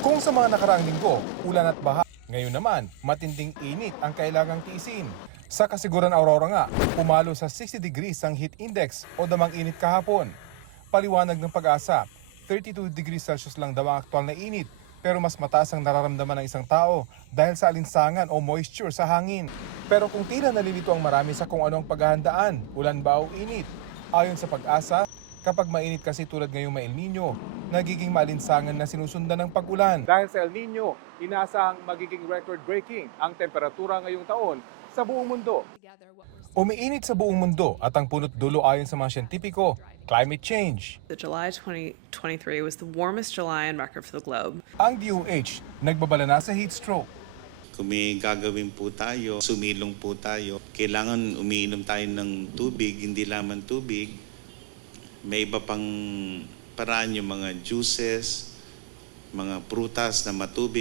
Kung sa mga nakaraang linggo, ulan at baha, ngayon naman, matinding init ang kailangang tiisin. Sa Kasiguran Aurora nga, pumalo sa 60 degrees ang heat index o damang init kahapon. Paliwanag ng Pag-asa, 32 degrees Celsius lang daw ang aktual na init, pero mas mataas ang nararamdaman ng isang tao dahil sa alinsangan o moisture sa hangin. Pero kung tila nalilito ang marami sa kung ano ang paghahandaan, ulan ba o init? Ayon sa Pag-asa, kapag mainit kasi tulad ngayong may El Nino, nagiging maalinsangan na sinusundan ng pag-ulan. Dahil sa El Nino, inaasahang magiging record-breaking ang temperatura ngayong taon sa buong mundo. Umiinit sa buong mundo at ang punot dulo ayon sa mga siyentipiko, climate change. The July 2023 was the warmest July on record for the globe. Ang DOH, nagbabala na sa heat stroke. Kung may gagawin po tayo, sumilong po tayo, kailangan umiinom tayo ng tubig, hindi lamang tubig. May iba pang paraan yung mga juices, mga prutas na matubig.